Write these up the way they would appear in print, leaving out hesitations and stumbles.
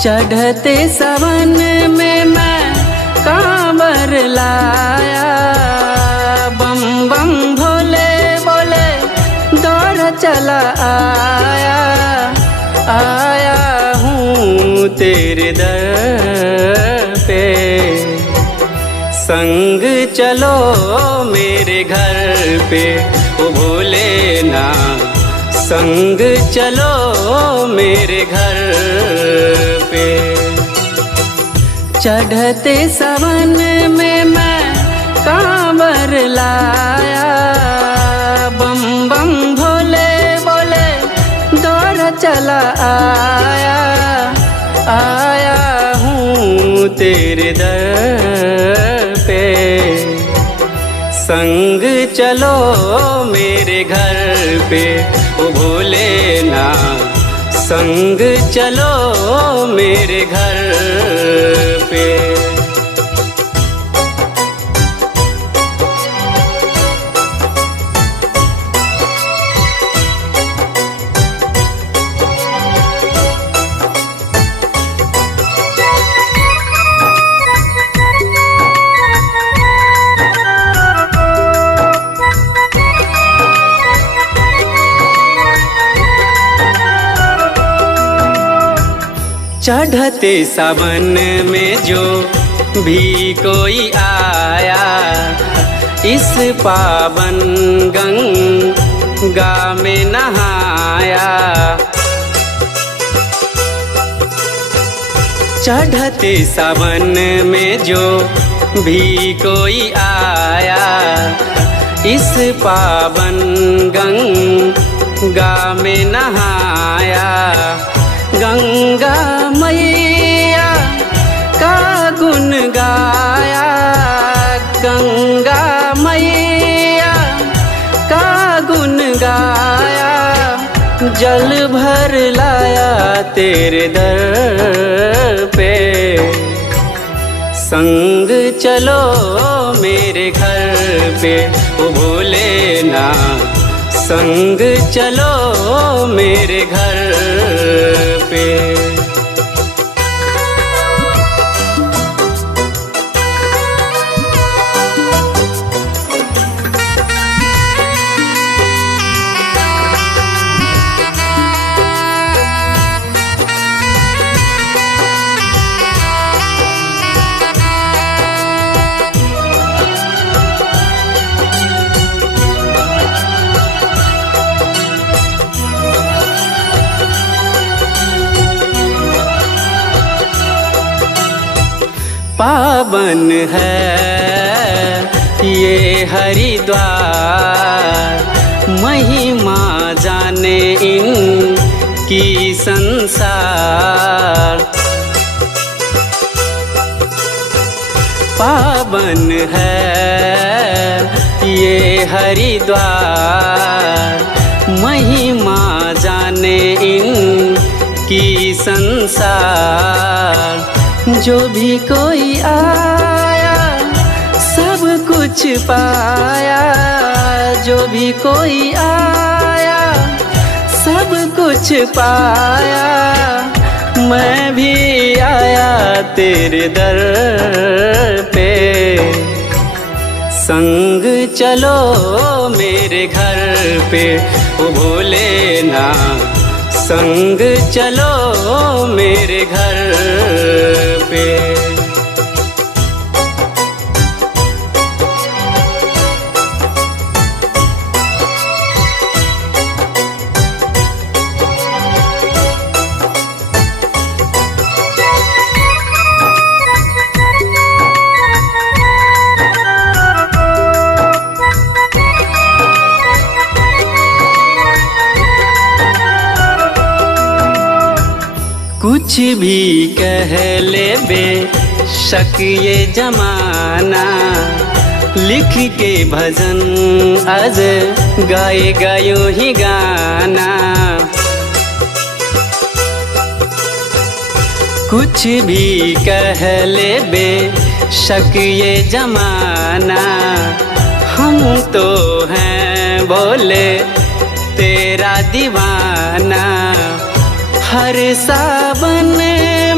चढ़ते सावन में मैं कांवर लाया, बम बम भोले बोले दौड़ चला आया। आया हूँ तेरे दर पे, संग चलो मेरे घर पे। ओ भोलेनाथ संग चलो मेरे घर पे। चढ़ते सावन में मैं कांवर लाया, बम बम भोले बोले दौड़ चला आया। आया हूँ तेरे दर पे, संग चलो मेरे घर पे। ओ भोलेनाथ संग चलो मेरे घर पे। चढ़ते सावन में जो भी कोई आया, इस पावन गंगा में नहाया। चढ़ते सावन में जो भी कोई आया, इस पावन गंगा में नहाया। गंगा मैया का गुण गाया, गंगा मैया का गुण गाया। जल भर लाया तेरे दर पे, संग चलो मेरे घर पे। ओ भोलेनाथ संग चलो मेरे घर पे। पावन है ये हरिद्वार, महिमा जाने इनकी संसार। पावन है ये हरिद्वार, महिमा जाने इनकी संसार। जो भी कोई आया सब कुछ पाया, जो भी कोई आया सब कुछ पाया। मैं भी आया तेरे दर पे, संग चलो मेरे घर पे। ओ भोलेनाथ संग चलो मेरे घर पे। कुछ भी कह ले बेशक ये जमाना, लिख के भजन आज गाएगा यूं ही गाना। कुछ भी कह ले बेशक ये जमाना, हम तो हैं बोले तेरा दीवाना। हर सावन में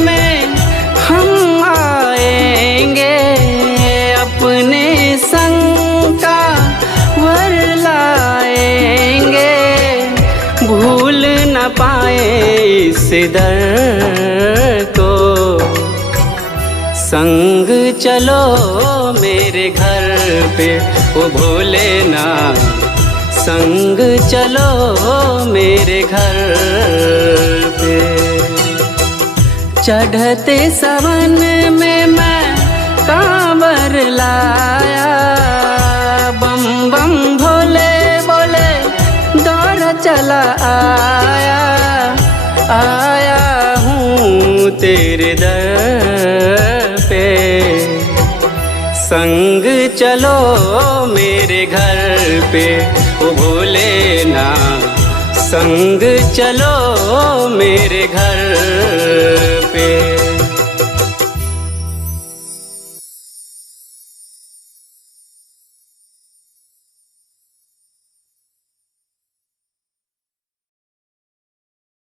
इस दर को। संग चलो मेरे घर पे ओ भोलेनाथ, संग चलो मेरे घर पे। चढ़ते सावन में मैं कांवर लाया, बम बम भोले बोले दौड़ चला आया। आया हूँ तेरे दर पे, संग चलो मेरे घर पे ओ भोलेनाथ, संग चलो मेरे घर